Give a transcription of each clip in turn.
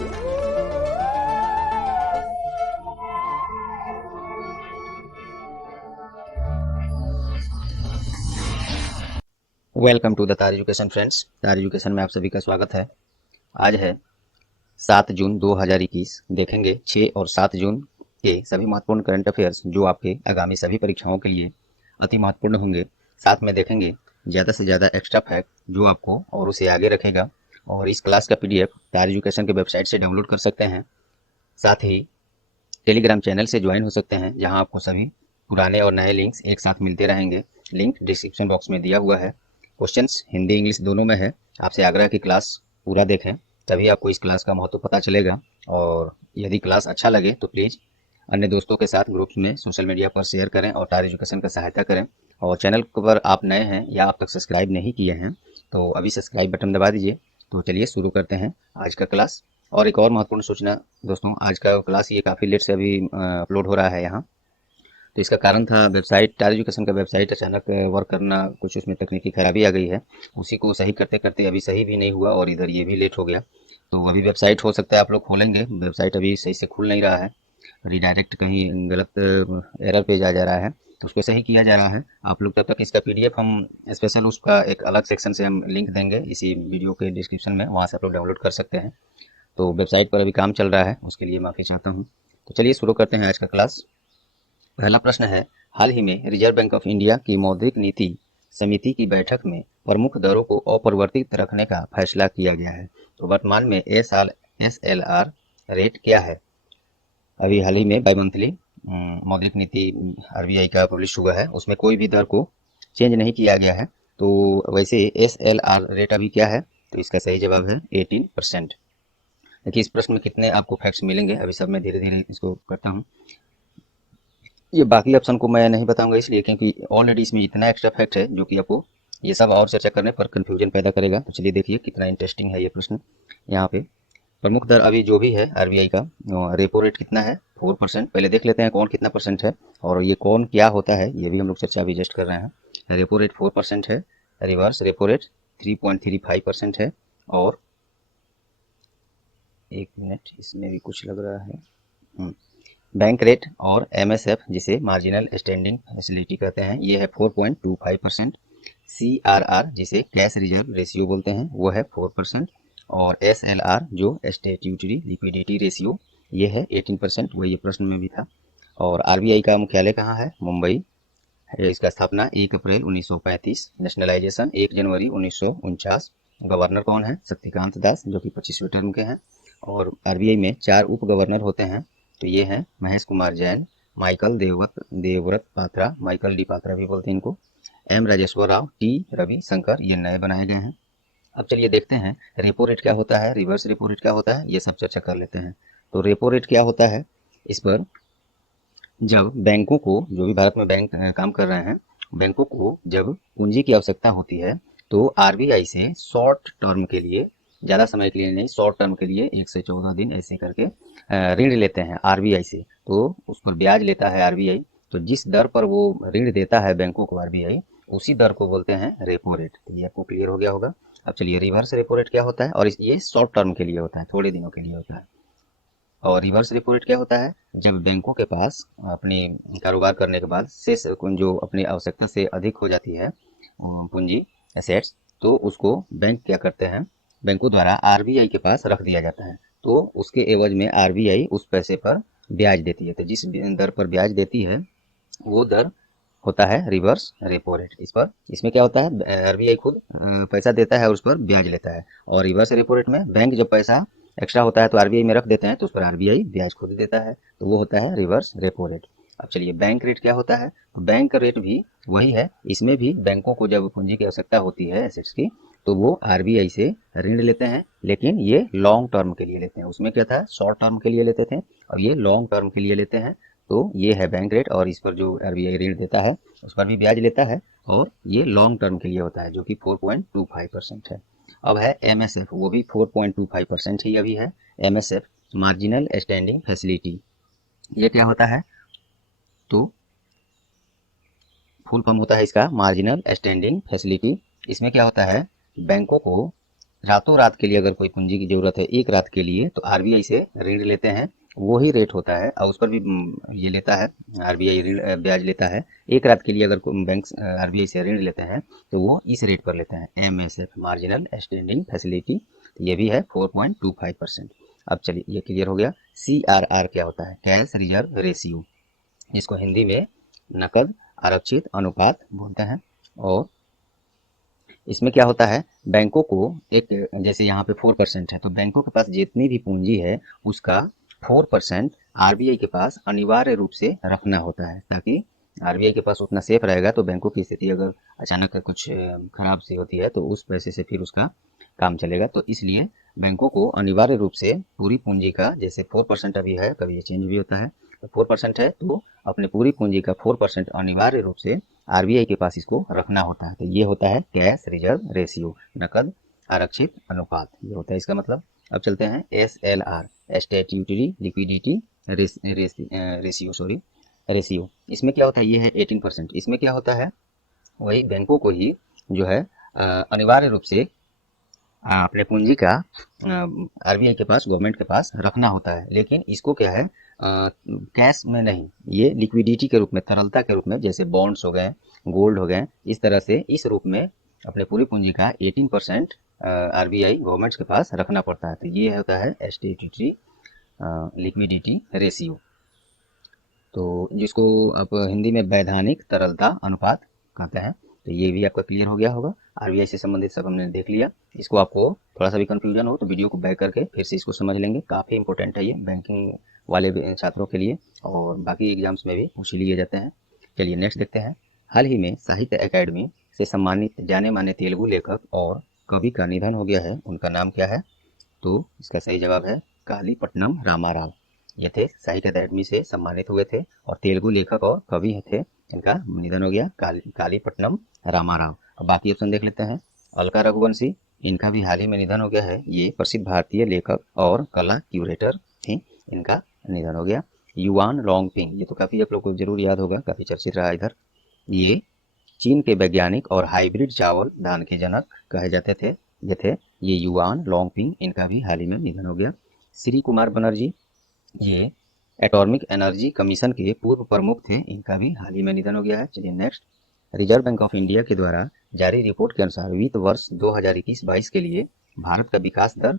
Welcome to the तार education friends. तार education में आप सभी का स्वागत है। आज है 7 जून 2021। देखेंगे 6 और 7 जून के सभी महत्वपूर्ण करंट अफेयर्स जो आपके आगामी सभी परीक्षाओं के लिए अति महत्वपूर्ण होंगे। साथ में देखेंगे ज़्यादा से ज़्यादा एक्स्ट्रा फैक्ट जो आपको और उसे आगे रखेगा। और इस क्लास का PDF तार एजुकेशन के वेबसाइट से डाउनलोड कर सकते हैं। साथ ही टेलीग्राम चैनल से ज्वाइन हो सकते हैं, जहां आपको सभी पुराने और नए लिंक्स एक साथ मिलते रहेंगे। लिंक डिस्क्रिप्शन बॉक्स में दिया हुआ है। क्वेश्चंस हिंदी इंग्लिश दोनों में है। आपसे आग्रह की क्लास पूरा देखें, तभी आपको इस क्लास का महत्व पता चलेगा। और यदि क्लास अच्छा लगे तो प्लीज़ अन्य दोस्तों के साथ ग्रुप्स में सोशल मीडिया पर शेयर करें और तार एजुकेशन का सहायता करें। और चैनल पर आप नए हैं या आप तक सब्सक्राइब नहीं किए हैं तो अभी सब्सक्राइब बटन दबा दीजिए। तो चलिए शुरू करते हैं आज का क्लास। और एक और महत्वपूर्ण सूचना दोस्तों, आज का क्लास ये काफ़ी लेट से अभी अपलोड हो रहा है यहाँ। तो इसका कारण था वेबसाइट, तार एजुकेशन का वेबसाइट अचानक वर्क करना, कुछ उसमें तकनीकी खराबी आ गई है। उसी को सही करते करते अभी सही भी नहीं हुआ और इधर ये भी लेट हो गया। तो अभी वेबसाइट हो सकता है आप लोग खोलेंगे, वेबसाइट अभी सही से खुल नहीं रहा है। रिडायरेक्ट कहीं गलत एरर पेज आ जा रहा है, तो उसको सही किया जा रहा है। आप लोग तब तक इसका PDF हम स्पेशल उसका एक अलग सेक्शन से हम लिंक देंगे इसी वीडियो के डिस्क्रिप्शन में, वहाँ से आप लोग डाउनलोड कर सकते हैं। तो वेबसाइट पर अभी काम चल रहा है, उसके लिए माफ़ी चाहता हूँ। तो चलिए शुरू करते हैं आज का क्लास। पहला प्रश्न है, हाल ही में रिजर्व बैंक ऑफ इंडिया की मौद्रिक नीति समिति की बैठक में प्रमुख दरों को अपरिवर्तित रखने का फैसला किया गया है। तो वर्तमान में SLR रेट क्या है? अभी हाल ही में बाई मंथली मौद्रिक नीति RBI का पब्लिश हुआ है, उसमें कोई भी दर को चेंज नहीं किया गया है। तो वैसे SLR रेट अभी क्या है? तो इसका सही जवाब है 18%। देखिए इस प्रश्न में कितने आपको फैक्ट्स मिलेंगे, अभी सब मैं धीरे धीरे इसको करता हूँ। ये बाकी ऑप्शन को मैं नहीं बताऊंगा इसलिए क्योंकि ऑलरेडी इसमें इतना एक्स्ट्रा फैक्ट है जो कि आपको ये सब और चर्चा करने पर कंफ्यूजन पैदा करेगा। तो चलिए देखिए कितना इंटरेस्टिंग है ये प्रश्न। यहाँ पे प्रमुख दर अभी जो भी है RBI का, रेपो रेट कितना है? 4%। पहले देख लेते हैं कौन कितना परसेंट है और ये कौन क्या होता है, ये भी हम लोग चर्चा अभी जस्ट कर रहे हैं। रेपो रेट 4% है, रिवर्स रेपो रेट 3.35% है। और एक मिनट, इसमें भी कुछ लग रहा है। बैंक रेट और MSF जिसे मार्जिनल स्टैंडिंग फैसिलिटी कहते हैं, ये है 4.25%। CRR जिसे कैश रिजर्व रेशियो बोलते हैं, वो है 4%। और SLR जो स्टैट्यूटरी लिक्विडिटी रेशियो, ये है 18%, वही प्रश्न में भी था। और RBI का मुख्यालय कहाँ है? मुंबई है। इसका स्थापना 1 अप्रैल 1935, नेशनलाइजेशन 1 जनवरी 1949। गवर्नर कौन है? शक्तिकांत दास, जो कि 25वें टर्म के हैं। और RBI में 4 उप गवर्नर होते हैं, तो ये हैं Mahesh Kumar Jain, Michael Devvrat Patra, Michael D Patra भी बोलते हैं इनको, M राजेश्वर राव, T रवि शंकर, ये नए बनाए गए हैं। अब चलिए देखते हैं रेपो रेट क्या होता है, रिवर्स रेपो रेट क्या होता है, ये सब चर्चा कर लेते हैं। तो रेपो रेट क्या होता है? इस पर जब बैंकों को, जो भी भारत में बैंक काम कर रहे हैं, बैंकों को जब पूंजी की आवश्यकता होती है तो RBI से शॉर्ट टर्म के लिए, ज़्यादा समय के लिए नहीं, शॉर्ट टर्म के लिए 1 से 14 दिन ऐसे करके ऋण लेते हैं RBI से। तो उस पर ब्याज लेता है RBI। तो जिस दर पर वो ऋण देता है बैंकों को RBI, उसी दर को बोलते हैं रेपो रेट। तो ये आपको क्लियर हो गया होगा। अब चलिए रिवर्स रेपो रेट क्या होता है, और ये शॉर्ट टर्म के लिए होता है, थोड़े दिनों के लिए होता है। और रिवर्स रेपो रेट क्या होता है? जब बैंकों के पास अपनी कारोबार करने के बाद शेष जो अपनी आवश्यकता से अधिक हो जाती है पूंजी, एसेट्स, तो उसको बैंक क्या करते हैं, बैंकों द्वारा RBI के पास रख दिया जाता है। तो उसके एवज में RBI उस पैसे पर ब्याज देती है। तो जिस दर पर ब्याज देती है वो दर होता है रिवर्स रेपो रेट। इस पर, इसमें क्या होता है, RBI खुद पैसा देता है और उस पर ब्याज लेता है। और रिवर्स रेपो रेट में बैंक जब पैसा एक्स्ट्रा होता है तो RBI में रख देते हैं, तो उस पर RBI ब्याज खुद देता है। तो वो होता है रिवर्स रेपो रेट। अब चलिए बैंक रेट क्या होता है? तो बैंक रेट भी वही है। इसमें भी बैंकों को जब पूंजी की आवश्यकता होती है एसेट्स की, तो वो RBI से ऋण लेते हैं, लेकिन ये लॉन्ग टर्म के लिए लेते हैं। उसमें क्या था, शॉर्ट टर्म के लिए लेते थे, और ये लॉन्ग टर्म के लिए लेते हैं। तो ये है बैंक रेट। और इस पर जो RBI ऋण देता है उस पर भी ब्याज लेता है, और ये लॉन्ग टर्म के लिए होता है, जो कि 4.25% है। अब है MSF, वो भी 4.25% ही अभी है। MSF मार्जिनल स्टैंडिंग फैसिलिटी, ये क्या होता है? तो फुल फॉर्म होता है इसका मार्जिनल स्टैंडिंग फैसिलिटी। इसमें क्या होता है, बैंकों को रातों रात के लिए अगर कोई पूंजी की जरूरत है एक रात के लिए, तो आरबीआई से ऋण लेते हैं, वो ही रेट होता है और उस पर भी ये लेता है, आरबीआई ऋण ब्याज लेता है। एक रात के लिए अगर बैंक आरबीआई से ऋण लेते हैं तो वो इस रेट पर लेते हैं, एमएसएफ, मार्जिनल स्टैंडिंग फैसिलिटी। तो ये भी है 4.25%। अब चलिए ये क्लियर हो गया। सीआरआर क्या होता है? कैश रिजर्व रेशियो, जिसको हिंदी में नकद आरक्षित अनुपात बोलते हैं। और इसमें क्या होता है, बैंकों को एक, जैसे यहाँ पे 4% है, तो बैंकों के पास जितनी भी पूंजी है उसका 4% आरबीआई के पास अनिवार्य रूप से रखना होता है, ताकि आरबीआई के पास उतना सेफ रहेगा तो बैंकों की स्थिति अगर अचानक कुछ खराब सी होती है तो उस पैसे से फिर उसका काम चलेगा। तो इसलिए बैंकों को अनिवार्य रूप से पूरी पूंजी का, जैसे 4% अभी है, कभी ये चेंज भी होता है, तो 4% है तो अपने पूरी पूंजी का 4% अनिवार्य रूप से आरबीआई के पास इसको रखना होता है। तो ये होता है कैश रिजर्व रेशियो, नकद आरक्षित अनुपात, ये होता है इसका मतलब। अब चलते हैं एसएलआर, स्टैट्यूटरी लिक्विडिटी रेशियो। इसमें क्या होता है, ये है 18%। इसमें क्या होता है, वही बैंकों को ही जो है अनिवार्य रूप से अपने पूंजी का आरबीआई के पास, गवर्नमेंट के पास रखना होता है, लेकिन इसको क्या है, कैश में नहीं, ये लिक्विडिटी के रूप में, तरलता के रूप में, जैसे बॉन्ड्स हो गए, गोल्ड हो गए, इस तरह से इस रूप में अपने पूरी पूंजी का 18% आरबीआई गवर्नमेंट के पास रखना पड़ता है। तो ये होता है स्टैट्यूटरी लिक्विडिटी रेशियो, तो जिसको आप हिंदी में वैधानिक तरलता अनुपात कहते हैं। तो ये भी आपका क्लियर हो गया होगा। आरबीआई से संबंधित सब हमने देख लिया। इसको आपको थोड़ा सा भी कंफ्यूजन हो तो वीडियो को बैक करके फिर से इसको समझ लेंगे, काफ़ी इंपॉर्टेंट है ये बैंकिंग वाले छात्रों के लिए, और बाकी एग्जाम्स में भी पूछ लिए जाते हैं। चलिए नेक्स्ट देखते हैं। हाल ही में साहित्य अकादमी से सम्मानित जाने माने तेलुगु लेखक और कवि का निधन हो गया है, उनका नाम क्या है? तो इसका सही जवाब है कालीपट्टनम रामाराव। ये थे साहित्य अकादमी से सम्मानित हुए थे और तेलुगु लेखक और कवि थे, इनका निधन हो गया कालीपट्टनम रामाराव। अब बाकी ऑप्शन देख लेते हैं। अलका रघुवंशी, इनका भी हाल ही में निधन हो गया है, ये प्रसिद्ध भारतीय लेखक और कला क्यूरेटर थी, इनका निधन हो गया। युआन लॉन्गपिंग, ये तो काफ़ी आप लोग को जरूर याद होगा, काफ़ी चर्चित रहा इधर। ये चीन के वैज्ञानिक और हाइब्रिड चावल दान के जनक कहे जाते थे, ये युआन लॉन्गपिंग, इनका भी हाल ही में निधन हो गया। श्री कुमार बनर्जी, ये एटॉमिक एनर्जी कमीशन के पूर्व प्रमुख थे, इनका भी हाल ही में निधन हो गया है। चलिए next. Reserve bank of India के द्वारा जारी रिपोर्ट के अनुसार वित्त वर्ष 2021-22 के लिए भारत का विकास दर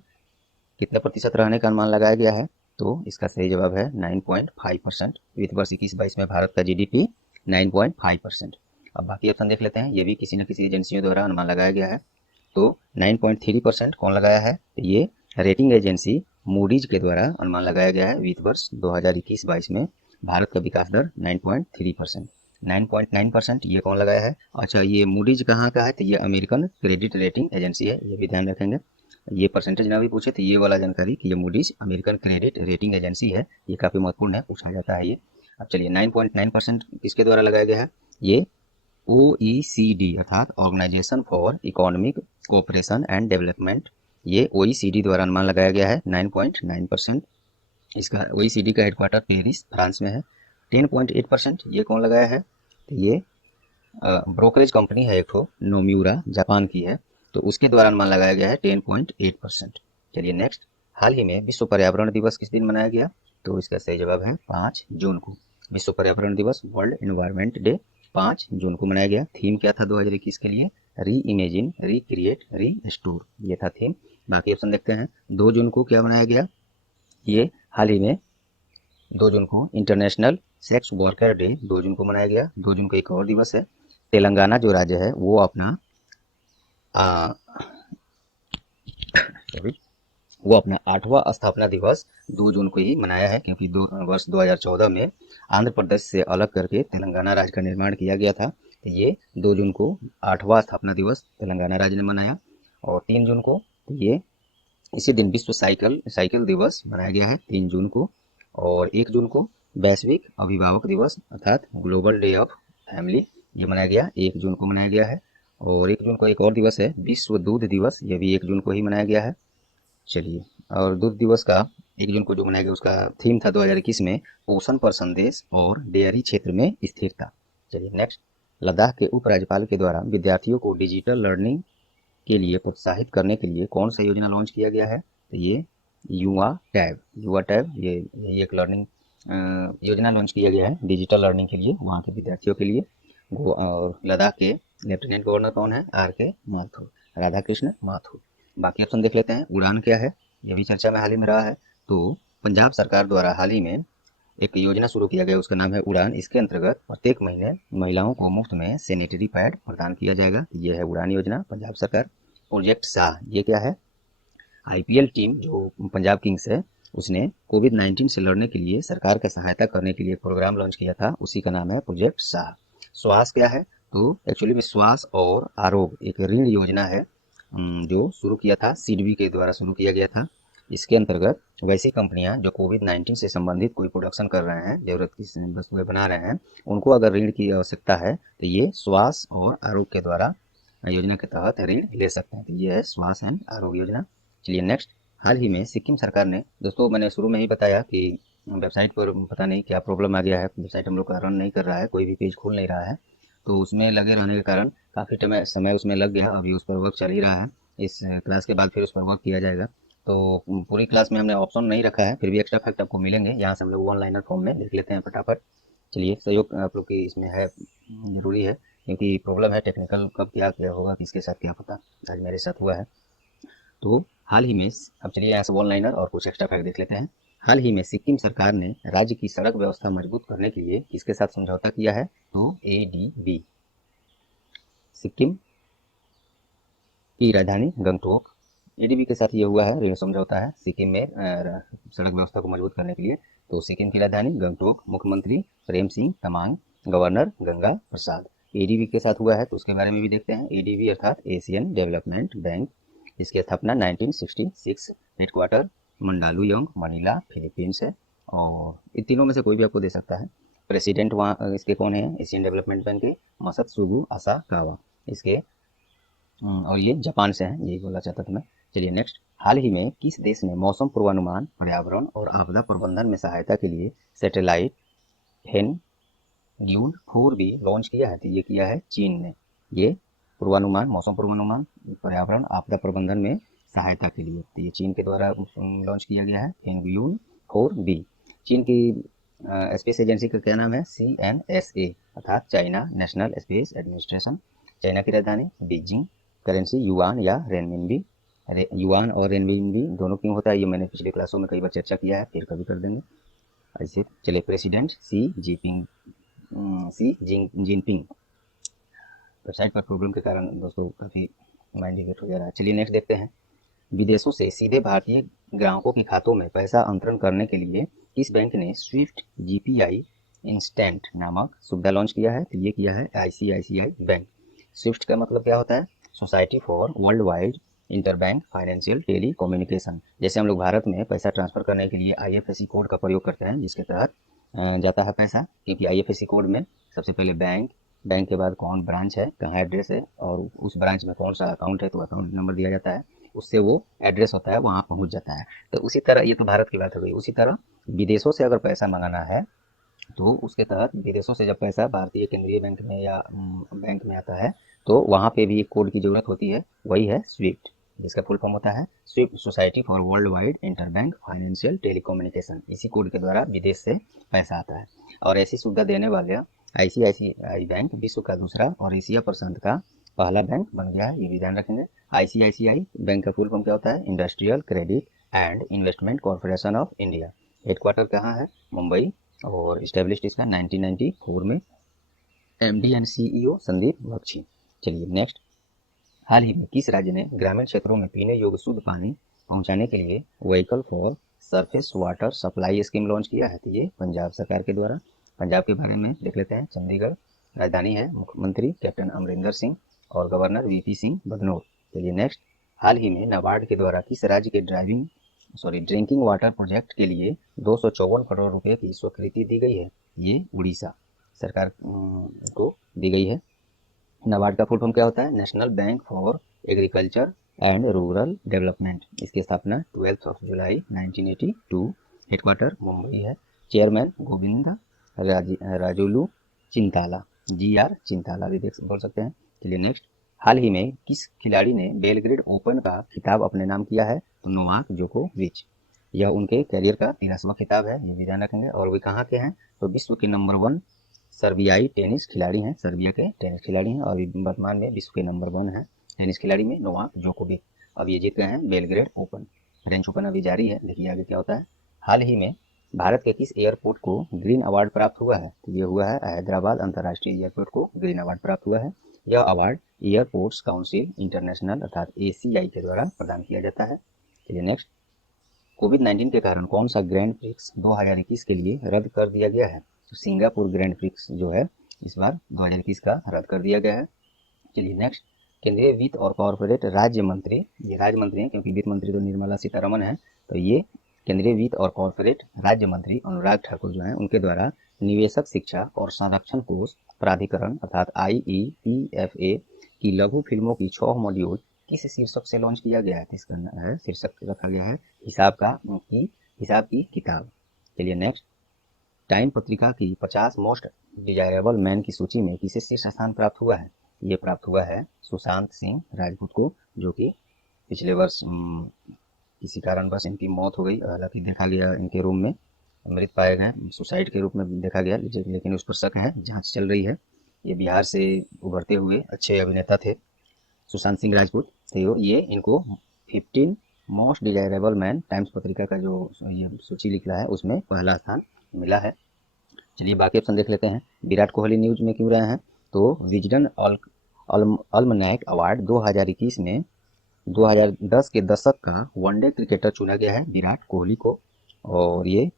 कितने प्रतिशत रहने का अनुमान लगाया गया है? तो इसका सही जवाब है 9.5%। वित्त वर्ष 21-22 में भारत का जीडीपी 9.5%। अब बाकी ऑप्शन देख लेते हैं, ये भी किसी न किसी एजेंसियों द्वारा अनुमान लगाया गया है। तो 9.3% कौन लगाया है? तो ये रेटिंग एजेंसी मूडीज के द्वारा अनुमान लगाया गया है। वित्त वर्ष 2021-22 में भारत का विकास दर 9.3%। 9.9% ये कौन लगाया है? अच्छा, ये मूडीज कहाँ का है? तो ये अमेरिकन क्रेडिट रेटिंग एजेंसी है, ये भी ध्यान रखेंगे। ये परसेंटेज ना भी पूछे तो ये वाला जानकारी कि ये Moody's American credit rating agency है, ये काफ़ी महत्वपूर्ण है, पूछा जाता है ये। अब चलिए 9.9% किसके द्वारा लगाया गया है? ये OECD अर्थात organisation for economic cooperation and development, ये OECD द्वारा अनुमान लगाया गया है 9.9%। इसका OECD का हेडक्वार्टर पेरिस फ्रांस में है। 10.8% ये कौन लगाया है? तो ये ब्रोकरेज कंपनी है एक ठो, नोम्यूरा, जापान की है, तो उसके द्वारा अनुमान लगाया गया है 10.8%। चलिए नेक्स्ट। हाल ही में विश्व पर्यावरण दिवस किस दिन मनाया गया? तो इसका सही जवाब है 5 जून को। विश्व पर्यावरण दिवस, वर्ल्ड एनवायरनमेंट डे, 5 जून को मनाया गया। थीम क्या था 2021 के लिए? री इमेजिन, रिक्रिएट, रीस्टोर, ये था थीम। बाकी ऑप्शन देखते हैं। 2 जून को क्या मनाया गया? ये हाल ही में 2 जून को इंटरनेशनल सेक्स वर्कर डे 2 जून को मनाया गया। 2 जून को एक और दिवस है, तेलंगाना जो राज्य है वो अपना वो अपना 8वां स्थापना दिवस 2 जून को ही मनाया है, क्योंकि वर्ष 2014 में आंध्र प्रदेश से अलग करके तेलंगाना राज्य का निर्माण किया गया था। तो ये 2 जून को 8वां स्थापना दिवस तेलंगाना राज्य ने मनाया। और 3 जून को ये इसी दिन विश्व साइकिल दिवस मनाया गया है 3 जून को। और 1 जून को वैश्विक अभिभावक दिवस अर्थात ग्लोबल डे ऑफ फैमिली, ये मनाया गया, 1 जून को मनाया गया है। और 1 जून को एक और दिवस है, विश्व दूध दिवस, ये भी 1 जून को ही मनाया गया है। चलिए, और दूध दिवस का 1 जून को जो मनाया गया उसका थीम था 2021 में पोषण पर संदेश और डेयरी क्षेत्र में स्थिरता। चलिए नेक्स्ट। लद्दाख के उपराज्यपाल के द्वारा विद्यार्थियों को डिजिटल लर्निंग के लिए प्रोत्साहित करने के लिए कौन सा योजना लॉन्च किया गया है? तो ये युवा टैब ये एक लर्निंग योजना लॉन्च किया गया है डिजिटल लर्निंग के लिए वहाँ के विद्यार्थियों के लिए। और लद्दाख के लेफ्टिनेंट गवर्नर कौन है? RK माथुर, राधा कृष्ण माथुर। बाकी ऑप्शन देख लेते हैं। उड़ान क्या है? ये भी चर्चा में हाल ही में रहा है। तो पंजाब सरकार द्वारा हाल ही में एक योजना शुरू किया गया, उसका नाम है उड़ान। इसके अंतर्गत प्रत्येक महीने महिलाओं को मुफ्त में सैनिटरी पैड प्रदान किया जाएगा। ये है उड़ान योजना, पंजाब सरकार। प्रोजेक्ट शाह ये क्या है? IPL टीम जो पंजाब किंग्स है उसने कोविड-19 से लड़ने के लिए सरकार का सहायता करने के लिए प्रोग्राम लॉन्च किया था, उसी का नाम है प्रोजेक्ट शाह। श्वास क्या है? तो एक्चुअली में श्वास और आरोग्य एक ऋण योजना है जो शुरू किया था सिडबी के द्वारा शुरू किया गया था। इसके अंतर्गत वैसी कंपनियां जो कोविड-19 से संबंधित कोई प्रोडक्शन कर रहे हैं, जरूरत की वस्तुएं बना रहे हैं, उनको अगर ऋण की आवश्यकता है तो ये श्वास और आरोग्य के द्वारा योजना के तहत ऋण ले सकते हैं। तो ये है श्वास एंड आरोग्य योजना। चलिए नेक्स्ट। हाल ही में सिक्किम सरकार ने, दोस्तों मैंने शुरू में ही बताया कि वेबसाइट पर पता नहीं क्या प्रॉब्लम आ गया है, वेबसाइट हम लोग का रन नहीं कर रहा है, कोई भी पेज खुल नहीं रहा है। तो उसमें लगे रहने के कारण काफ़ी समय उसमें लग गया। अभी उस पर वर्क चल ही रहा है। इस क्लास के बाद फिर उस पर वर्क किया जाएगा। तो पूरी क्लास में हमने ऑप्शन नहीं रखा है, फिर भी एक्स्ट्रा फैक्ट आपको मिलेंगे। यहाँ से हम लोग वन लाइनर फॉर्म में लिख लेते हैं फटाफट। चलिए, सहयोग आप लोग की इसमें है, ज़रूरी है, क्योंकि प्रॉब्लम है टेक्निकल, कब क्या क्या होगा किसके साथ क्या पता। आज मेरे साथ हुआ है। तो हाल ही में, अब चलिए यहाँ से वन लाइनर और कुछ एक्स्ट्रा फैक्ट देख लेते हैं। हाल ही में सिक्किम सरकार ने राज्य की सड़क व्यवस्था मजबूत करने के लिए किसके साथ समझौता किया है? तो ADB। सिक्किम की राजधानी गंगटोक, ADB के साथ ये हुआ है, ऋण समझौता है सिक्किम में सड़क व्यवस्था को मजबूत करने के लिए। तो सिक्किम की राजधानी गंगटोक, मुख्यमंत्री प्रेम सिंह तमांग, गवर्नर गंगा प्रसाद। ADB के साथ हुआ है तो उसके बारे में भी देखते हैं। ADB अर्थात एशियन डेवलपमेंट बैंक, इसकी स्थापना 1966, हेडक्वार्टर मंडालुयोंग मनीला फिलीपींस है। और इन तीनों में से कोई भी आपको दे सकता है। प्रेसिडेंट वहाँ इसके कौन है? एशियन डेवलपमेंट बैंक के मसत्सुगु असाकावा। इसके और ये जापान से हैं, यही बोला चाहता था मैं। चलिए नेक्स्ट। हाल ही में किस देश ने मौसम पूर्वानुमान, पर्यावरण और आपदा प्रबंधन में सहायता के लिए सैटेलाइट हेन ड्यूल 4B लॉन्च किया है? तो ये किया है चीन ने। ये पूर्वानुमान, मौसम पूर्वानुमान, पर्यावरण, आपदा प्रबंधन में सहायता के लिए, तो ये चीन के द्वारा लॉन्च किया गया है हेनग्यूल 4B। चीन की स्पेस एजेंसी का क्या नाम है? CNSA अर्थात China national space administration. China की राजधानी बीजिंग। करेंसी युआन या रेनमिनबी। युआन और रेनमिनबी दोनों क्यों होता है ये मैंने पिछले क्लासों में कई बार चर्चा किया है, फिर कभी कर देंगे ऐसे। चलिए, प्रेसिडेंट जिनपिंग। वेबसाइट पर प्रॉब्लम के कारण दोस्तों काफ़ी माइंड डिवेट हो जा रहा है। चलिए नेक्स्ट देखते हैं। विदेशों से सीधे भारतीय ग्राहकों के खातों में पैसा अंतरण करने के लिए किस बैंक ने स्विफ्ट GPI इंस्टेंट नामक सुविधा लॉन्च किया है? तो ये किया है ICICI बैंक। स्विफ्ट का मतलब क्या होता है? Society for world wide interbank financial telecommunication. जैसे हम लोग भारत में पैसा ट्रांसफर करने के लिए IFSC कोड का प्रयोग करते हैं, जिसके तहत जाता है पैसा, क्योंकि IFSC कोड में सबसे पहले बैंक के बाद कौन ब्रांच है, कहाँ एड्रेस है, और उस ब्रांच में कौन सा अकाउंट है तो अकाउंट नंबर दिया जाता है, उससे वो एड्रेस होता है वहाँ पहुँच जाता है। तो उसी तरह, ये तो भारत की बात हो गई, उसी तरह विदेशों से अगर पैसा मंगाना है तो उसके तहत विदेशों से जब पैसा भारतीय केंद्रीय बैंक में या बैंक में आता है तो वहाँ पे भी एक कोड की ज़रूरत होती है, वही है स्विफ्ट, जिसका फुल फॉर्म होता है Swift society for world wide interbank financial telecommunication. इसी कोड के द्वारा विदेश से पैसा आता है। और ऐसी सुविधा देने वाले ICICI बैंक विश्व का दूसरा और एशिया प्रशांत का पहला बैंक बन गया है, ये भी ध्यान रखेंगे। ICICI बैंक का फुल फॉर्म क्या होता है? Industrial credit and investment corporation of India. Headquarter कहाँ है? मुंबई। और इस्टेब्लिश्ड इसका 1994 में। MD and CEO Sandeep Bakhshi. चलिए नेक्स्ट। हाल ही में किस राज्य ने ग्रामीण क्षेत्रों में पीने योग्य शुद्ध पानी पहुंचाने के लिए vehicle for surface water supply scheme launch किया है? तो ये पंजाब सरकार के द्वारा। पंजाब के बारे में देख लेते हैं। चंडीगढ़ राजधानी है, मुख्यमंत्री कैप्टन अमरिंदर सिंह और गवर्नर VP सिंह बदनौर। चलिए नेक्स्ट। हाल ही में नाबार्ड के द्वारा किस राज्य के ड्रिंकिंग वाटर प्रोजेक्ट के लिए 254 करोड़ रुपए की स्वीकृति दी गई है? ये उड़ीसा सरकार को दी गई है। नाबार्ड का फुल फॉर्म क्या होता है? National bank for agriculture and rural development. इसकी स्थापना 12 जुलाई 1982। हेडक्वार्टर मुंबई है। चेयरमैन गोविंदा राजुलू चिंताला, GR चिंताला भी बोल सकते हैं। चलिए नेक्स्ट। हाल ही में किस खिलाड़ी ने बेलग्रेड ओपन का खिताब अपने नाम किया है? तो नोवाक जोकोविच। यह उनके करियर का 13वां खिताब है, ये भी ध्यान रखेंगे। और वे कहाँ के हैं? तो विश्व के नंबर 1 सर्बियाई टेनिस खिलाड़ी हैं, सर्बिया के टेनिस खिलाड़ी हैं और वर्तमान में विश्व के नंबर 1 है टेनिस खिलाड़ी में नोवाक जोकोविच। अब ये जीत गए हैं बेलग्रेड ओपन। फ्रेंच ओपन अभी जारी है, देखिए आगे क्या होता है। हाल ही में भारत के किस एयरपोर्ट को ग्रीन अवार्ड प्राप्त हुआ है? तो ये हुआ है हैदराबाद अंतर्राष्ट्रीय एयरपोर्ट को ग्रीन अवार्ड प्राप्त हुआ है। यह अवार्ड एयरपोर्ट्स काउंसिल इंटरनेशनल अर्थात एसीआई के द्वारा प्रदान किया जाता है। चलिए नेक्स्ट, कोविड-19 के कारण कौन सा ग्रैंड प्रिक्स 2021 के लिए रद्द कर दिया गया है? तो सिंगापुर ग्रैंड प्रिक्स जो है इस बार 2021 का रद्द कर दिया गया है। चलिए नेक्स्ट, केंद्रीय वित्त और कॉर्पोरेट राज्य मंत्री, ये राज्य मंत्री हैं क्योंकि वित्त मंत्री तो निर्मला सीतारमण है, तो ये केंद्रीय वित्त और कॉर्पोरेट राज्य मंत्री अनुराग ठाकुर जो हैं उनके द्वारा निवेशक शिक्षा और संरक्षण कोष प्राधिकरण अर्थात IEPFA की लघु फिल्मों की 6 मॉड्यूल किस शीर्षक से लॉन्च किया गया है? इसका है शीर्षक रखा गया है हिसाब की किताब। चलिए नेक्स्ट, टाइम पत्रिका की 50 मोस्ट डिजायरेबल मैन की सूची में किसे शीर्ष स्थान प्राप्त हुआ है? ये प्राप्त हुआ है सुशांत सिंह राजपूत को, जो कि पिछले वर्ष किसी कारणवश इनकी मौत हो गई। हालांकि देखा गया इनके रूम में मृत पाए गए, सुसाइड के रूप में देखा गया, लेकिन उस पर शक है, जांच चल रही है। ये बिहार से उभरते हुए अच्छे अभिनेता थे सुशांत सिंह राजपूत। तो ये इनको 15 मोस्ट डिजायरेबल मैन टाइम्स पत्रिका का जो ये सूची लिख रहा है उसमें पहला स्थान मिला है। चलिए बाकी ऑप्शन देख लेते हैं। विराट कोहली न्यूज में क्यों रहे हैं? तो विजडन अल्मनैक अवार्ड 2021 में 2010 के दशक का वनडे क्रिकेटर चुना गया है विराट कोहली को। और ये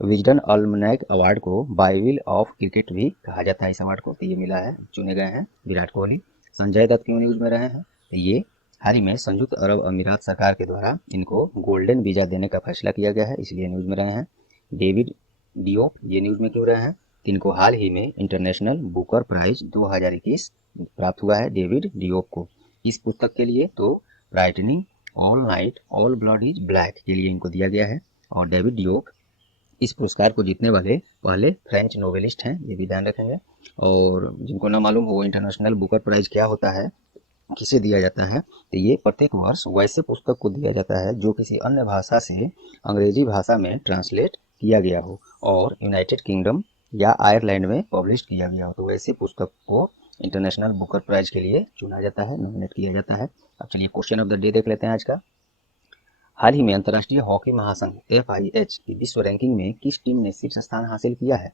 विजडन अल्मनैक अवार्ड को बाइबिल ऑफ क्रिकेट भी कहा जाता है इस अवार्ड को। तो ये मिला है, चुने गए हैं विराट कोहली। संजय दत्त क्यों न्यूज में रहे हैं? तो ये हाल ही में संयुक्त अरब अमीरात सरकार के द्वारा इनको गोल्डन वीजा देने का फैसला किया गया है, इसलिए न्यूज में रहे हैं। डेविड डियोप ये न्यूज में क्यों रहे हैं? इनको हाल ही में इंटरनेशनल बुकर प्राइज 2021 प्राप्त हुआ है डेविड डियोप को इस पुस्तक के लिए। तो brightening all night all blood is black के लिए इनको दिया गया है। और डेविड डियोप इस पुरस्कार को जीतने वाले पहले फ्रेंच नोवेलिस्ट हैं, ये भी ध्यान रखेंगे। और जिनको ना मालूम हो इंटरनेशनल बुकर प्राइज क्या होता है, किसे दिया जाता है, तो ये प्रत्येक वर्ष वैसे पुस्तक को दिया जाता है जो किसी अन्य भाषा से अंग्रेजी भाषा में ट्रांसलेट किया गया हो और यूनाइटेड किंगडम या आयरलैंड में पब्लिश किया गया हो, तो वैसे पुस्तक को इंटरनेशनल बुकर प्राइज के लिए चुना जाता है, नॉमिनेट किया जाता है। अब चलिए क्वेश्चन ऑफ द डे देख लेते हैं आज का। हाल ही में अंतर्राष्ट्रीय हॉकी महासंघ FIH की विश्व रैंकिंग में किस टीम ने शीर्ष स्थान हासिल किया है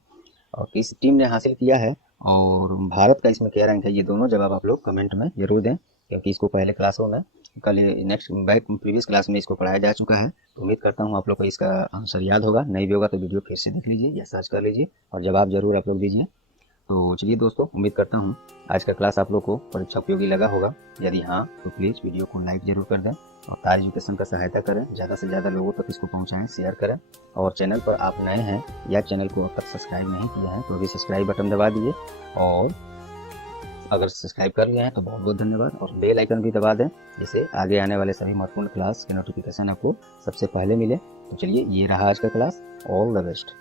और किस टीम ने हासिल किया है और भारत का इसमें क्या रैंक है? ये दोनों जवाब आप लोग कमेंट में जरूर दें, क्योंकि इसको पहले क्लासों में कल नेक्स्ट प्रीवियस क्लास में इसको पढ़ाया जा चुका है। तो उम्मीद करता हूँ आप लोग को इसका आंसर याद होगा, नहीं भी होगा तो वीडियो फिर से देख लीजिए या सर्च कर लीजिए और जवाब जरूर आप लोग दीजिए। तो चलिए दोस्तों, उम्मीद करता हूँ आज का क्लास आप लोग को परीक्षा उपयोगी लगा होगा। यदि हाँ तो प्लीज़ वीडियो को लाइक जरूर कर दें और ताज एजुकेशन का सहायता करें, ज़्यादा से ज़्यादा लोगों तक इसको पहुँचाएं, शेयर करें। और चैनल पर आप नए हैं या चैनल को अब तक सब्सक्राइब नहीं किया है तो भी सब्सक्राइब बटन दबा दीजिए, और अगर सब्सक्राइब कर लिया है तो बहुत बहुत धन्यवाद। और बेल आइकन भी दबा दें जिससे आगे आने वाले सभी महत्वपूर्ण क्लास के नोटिफिकेशन आपको सबसे पहले मिले। तो चलिए ये रहा आज का क्लास। All the best.